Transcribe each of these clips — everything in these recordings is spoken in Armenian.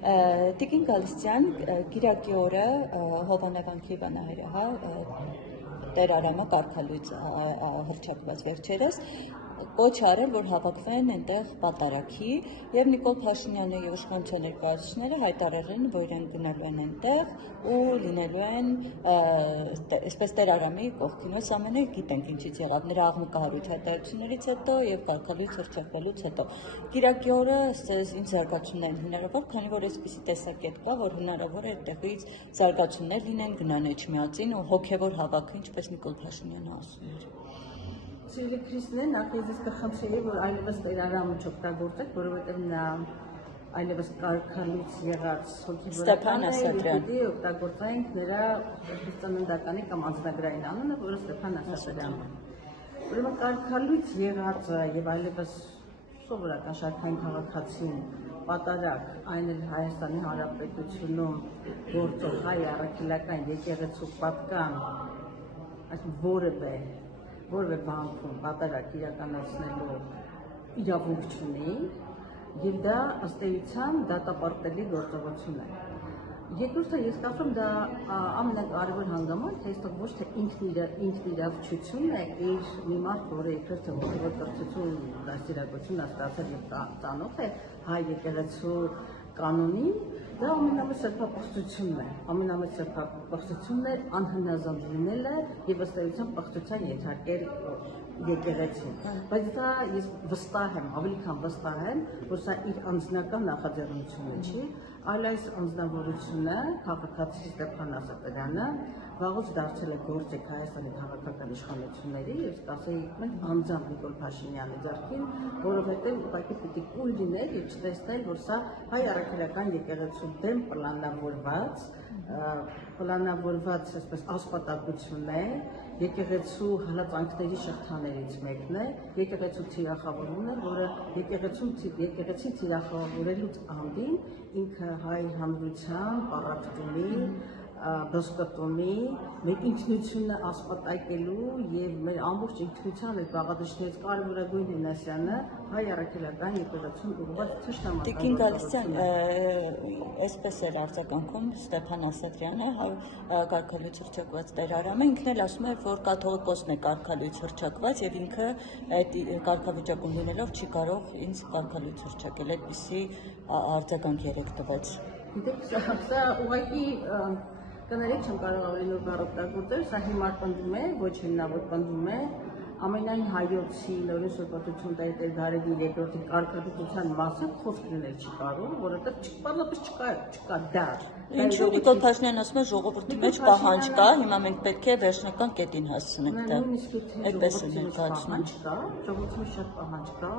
Տիկին Գալստյան գիրակի օրը Հովանևանքի վանահայրահա Տեր Արամը կարգալույց հռչակված վերջերս կոչ արել, որ հավաքվեն այնտեղ պատարագի եւ Նիկոլ Փաշինյանը եւ իշխանության ներկայացուցիչները հայտարարել են, որ իրենք գնալու են այնտեղ ու լինելու են այսպես Տեր Արամի կողքին։ Այս ամենը գիտենք ինչից եղավ, նրա աղմկահարույց հայտարարություններից հետո եւ կարգալույց հռչակվելուց հետո։ Գիրակի օրը ինչ զարգացումներ են հնարավոր, քանի որ այսպիսի տեսակետ կա, որ հնարավոր է այդտեղից զարգացումներ լինեն, գնան Էջմիածին ու հոգեվոր հավաքը, ինչպես Նիկոլ Փաշինյանը ասում էր։ Սիրելի Քրիստինե, նախ ես կխնդրեի, որ այլևս Տեր Արամը չօգտագործեք, որովհետև նա այլևս կարգալույց եղած Ստեփան Ասատրյան է, օգտագործենք նրա ծննդականի կամ անձնագրային անունը, որը Ստեփան Ասատրյանն է։ Ուրեմն կարգալույց եղածը եւ այլևս սովորական շարքային քաղաքացին պատարագ, այն էլ Հայաստանի Հանրապետությունում գործող հայ առաքելական եկեղեցու պատկան, այսինքն որևէ բանկում պատարագ իրականացնելու իրավունք չունի եւ դա ըստ էության դատապարտելի գործողություն է։ Երկրորդը ես կարծում դա ամենակարևոր հանգամանքը այստեղ ոչ թե ինքնիրավչությունն է իր մի մարդ, որը իբրև հոգեվոր կրթություն, դաստիարակություն ստացել եւ ծանոթ է հայ եկեղեցու կանոնին, դա ամենամեծ սրբապղծությունն է։ Ամենամեծ սրբապղծությունն է անհնազանդ լինելը եւ ըստ էության պղծության ենթարկել եկեղեցին։ Բայց դա ես վստահ եմ, ավելի քան վստահ եմ, որ սա իր անձնական նախաձեռնությունը չի, այլ այս անձնավորությունը քաղաքացի Ստեփան Ասատրյանը վաղուց դարձել է գործիք Հայաստանի քաղաքական իշխանությունների եւ ստացել մենք անձամբ Նիկոլ Փաշինյանի ձեռքին, որովհետեւ ուղղակի պիտի կույր լինել եւ չտեսնել, որ սա հայ առաքելական եկեղեցու դեմ պլանավորված այսպես ասպատակություն է, եկեղեցու հալածանքների շղթաներից մեկն է, եկեղեցու թիրախավորումն է, որը եկեղեցին թիրախավորելուց անդին ինքը հայ հանրության պառակտումի բսկտումի մեր ինքնությունը ասպատակելու եւ մեր ամբողջ ինքնության այդ բաղադրիչներից կարևորագույն հենասյանը հայ առաքելական եկեղեցուն ուղղված թշնամական։ Տիկին Գալստյան, այսպես էր արձագանքում Ստեփան Ասատրյանը, կարգալույց հռչակված Տեր Արամը, ինքն էլ ասում է, որ կաթողիկոսն է կարգալույց հռչակված եւ ինքը այդ կարգավիճակում լինելով չի կարող ինձ կարգալույց հռչակել, այդպիսի արձագանք երեք տվեց։ Գիտեք, սա ուղղակի կներեք չեմ կարող ավելի նոր բառ օգտագործել, սա հիմար պնդում է, ոչ հիմնավոր պնդում է, ամենայն հայոցի նորին սրբատություն Տեր Գարեգի երկրորդի կարգավիճության մասին խոսք լինել չի կարող, որովհետև բառապես չկա դար։ Ինչու Նիկոլ Փաշինյանն ասում է ժողովրդի մեջ պահանջ կա, հիմա մենք պետք է վերջնական կետին հասցնենք դա։ Այդպես է ներկայացնում։ Ժողովրդի մեջ շատ պահանջ կա,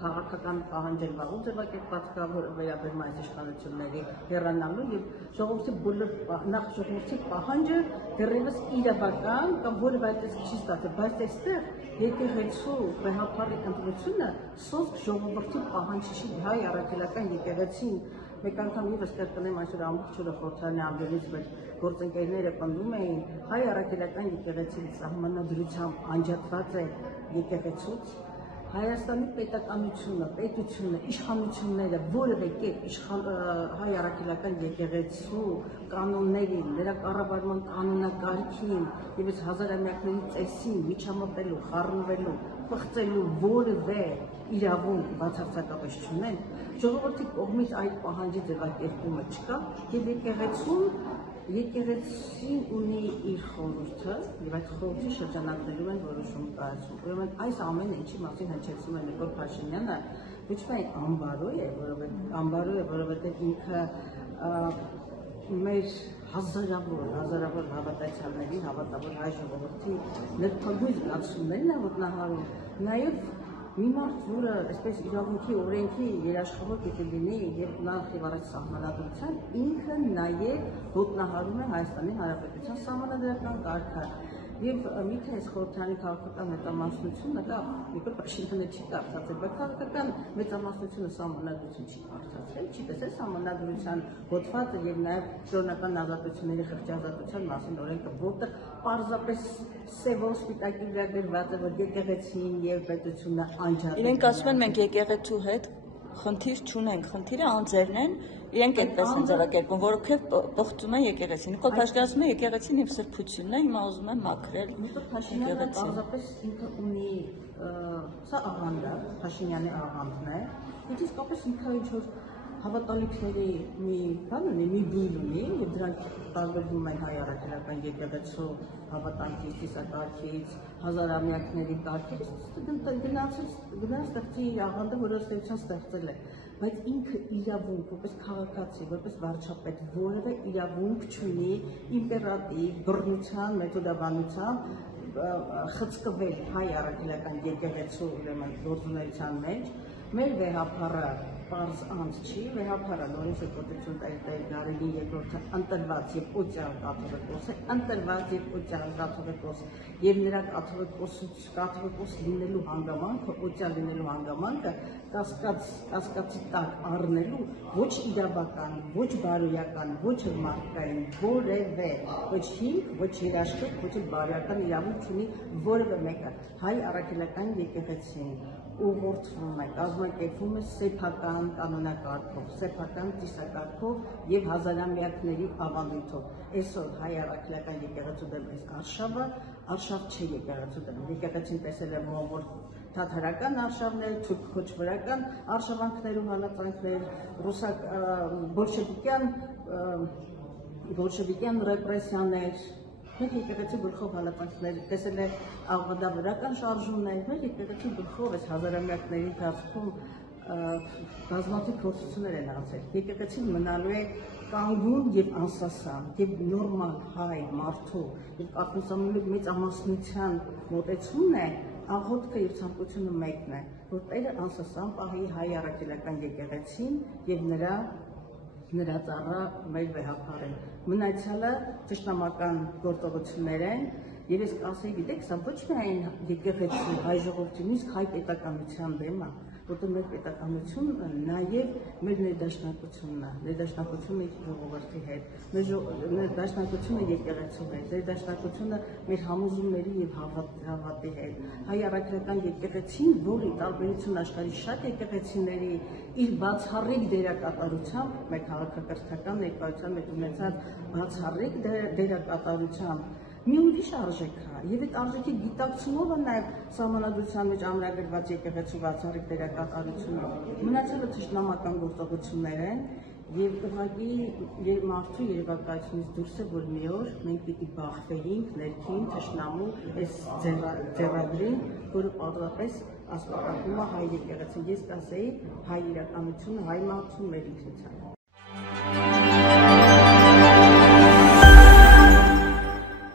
քաղաքական պահանջեր վաղուց ձևակերպված կա, որը վերաբերում է այս իշխանությունների հեռանալու եւ ժողովրդի պահանջը դեռևս իրավական կամ որևէ այդպես չի ստացել, բայց այստեղ եկեղեցու բեհապարի ընտրությունը սոսկ ժողովրդի պահանջ չի, հայ առաքելական եկեղեցին մեկ անգամ եւս կրկնեմ այսօր ամբողջ օրը խորհրդարանի ամբողջ մեր գործընկերները պնդում էին հայ առաքելական եկեղեցի սահմանադրությամբ անջատված է եկեղեցուց Հայաստանի պետականությունը, պետությունը, իշխանությունները որևէ կերպ հայ առաքելական եկեղեցու կանոններին, նրա կառավարման կանոնակարգին եւ այս հազարամյակների ծեսին միջամտելու, խառնվելու, պղծելու որևէ իրավունք բացարձակապես չունեն, ժողովրդի կողմից այդ պահանջի ձևակերպումը չկա եւ եկեղեցին ունի իր խորհուրդը եւ այդ խորհրդի շրջանակներում են որոշում կայացում։ Ուրեմն այս ամենը ինչի մասին հնչեցնում է Նիկոլ Փաշինյանը, ոչ միայն անբարո է, որովհետեւ ինքը մեր հազարավոր հավատացյալների, հավատավոր հայ ժողովրդի ներքաղույց զգացումներն է ոտնահարում, նաեւ մի մարդ, որը այսպես իրավունքի օրենքի երաշխավոր պիտի լինի եւ նախ եւ առաջ սահմանադրության, ինքը նաեւ ոտնահարում է Հայաստանի Հանրապետության սահմանադրական կարգը եւ միթե այս խորհրդարանի քաղաքական մեծամասնությունը դա Նիկոլ Փաշինյանը չի կարծացել, բայց քաղաքական մեծամասնությունը սահմանադրություն չի կարծացել, չի տեսել սահմանադրության հոդվածը եւ նաեւ շրջանական ազատությունների խղճազատության մասին օրենքը, որտեղ պարզապես սևով սպիտակի վրա գրված է, որ եկեղեցին եւ պետությունը անջատել։ Իրենք ասում են մենք եկեղեցու հետ խնդիր չունենք, խնդիրը անձերն են Իրենք այդպես են ձևակերպում, որովհետև պղծում են եկեղեցին։ Նիկոլ Փաշինյանը եկեղեցին իմ սրբությունն է, հիմա ուզում եմ մաքրել եկեղեցին։ Պարզապես ինքը ունի սա աղանդը, Փաշինյանի աղանդն է, բայց իսկապես ինքը ինչ-որ հավատալիքների մի բան ունի, մի բույն ունի, եւ դրանք տարբերվում են հայ առաքելական եկեղեցու հավատանքից, ծիսակարգից, հազարամյակների կարգից, գնաց ստեղծի իր աղանդը, որը ըստ էության ստեղծել է, բայց ինքը իրավունք, որպես քաղաքացի, որպես վարչապետ, որևէ իրավունք չունի իմպերատիվ, բռնության, մեթոդաբանությամբ խցկվել հայ առաքելական եկեղեցու ուրեմն գործունեության մեջ, մեր վեհափառը պարզ անց չի, վեհափառը նորից կոտրություն տեր Գարելի երկրորդը ընտրված եւ օծյալ կաթողիկոս է, ընտրված եւ օծյալ կաթողիկոս եւ նրա կաթողիկոս լինելու հանգամանքը, օծյալ լինելու հանգամանքը կասկածի տակ առնելու ոչ իրավական, ոչ բարոյական, ոչ մարդկային որևէ ոչ հիմք, ոչ երաշխիք, ոչ բարոյական իրավունք չունի որևէ մեկը հայ առաքելական եկեղեցին ուղղորդվում է, կազմակերպվում է սեփական կանոնակարգով, սեփական ծիսակարգով եւ հազարամյակների ավանդույթով։ Այսօր հայ առաքելական եկեղեցու դեմ այս արշավը, արշավ չէ եկեղեցու դեմ։ Եկեղեցին տեսել է մոնղոլ թաթարական արշավներ, թուրք քոչվորական արշավանքներում հալածանքներ, ռուսակ բոլշևիկյան ռեպրեսիաներ, մեր եկեղեցի գլխով հալածանքներ, տեսել է աղանդավորական շարժումներ, մեր եկեղեցի գլխով այս հազարամյակների ընթացքում բազմաթիվ փորձություններ են անցել։ Եկեղեցին մնալու է կանգուն եւ անսասան եւ նորմալ հայ մարդու եւ կաթոլիկոսի մեծ ամասնության մոտեցումն է, աղոթքը եւ ցանկությունը մեկն է, որ Տերը անսասան պահի հայ առաքելական եկեղեցին եւ նրա ծառա մեր վեհափառին։ Մնացյալը ճշտամական գործողություններ են եւ ես կասեի, գիտեք, սա ոչ միայն եկեղեցի հայ ժողովրդի, նույնիսկ հայ պետականության դեմ է, որտեղ մեր պետականությունը նաեւ մեր ներդաշնակությունն է, ներդաշնակությունը ժողովրդի հետ, մեր ներդաշնակությունը եկեղեցու հետ, ներդաշնակությունը մեր համոզումների եւ հավատի հետ։ Հայ առաքելական եկեղեցին, որի տարբերություն աշխարհի շատ եկեղեցիների իր բացառիկ դերակատարությամբ, մեր քաղաքակրթական ներկայության մեջ ունեցած բացառիկ դերակատարությամբ մի ուրիշ արժեք է, եւ այդ արժեքի գիտակցումով է նաեւ սահմանադրության մեջ ամրագրված եկեղեցու բացառիկ դերակատարությունը։ Մնացյալը թշնամական գործողություններ են եւ ուղղակի մարդու երևակայությունից դուրս է, որ մի օր մենք պիտի բախվեինք ներքին թշնամու այս ձեռագրին, որը պարզապես ասպատակում է հայ եկեղեցին։ Ես կասեի հայ իրականությունը, հայ մարդուն մեր ինքնության։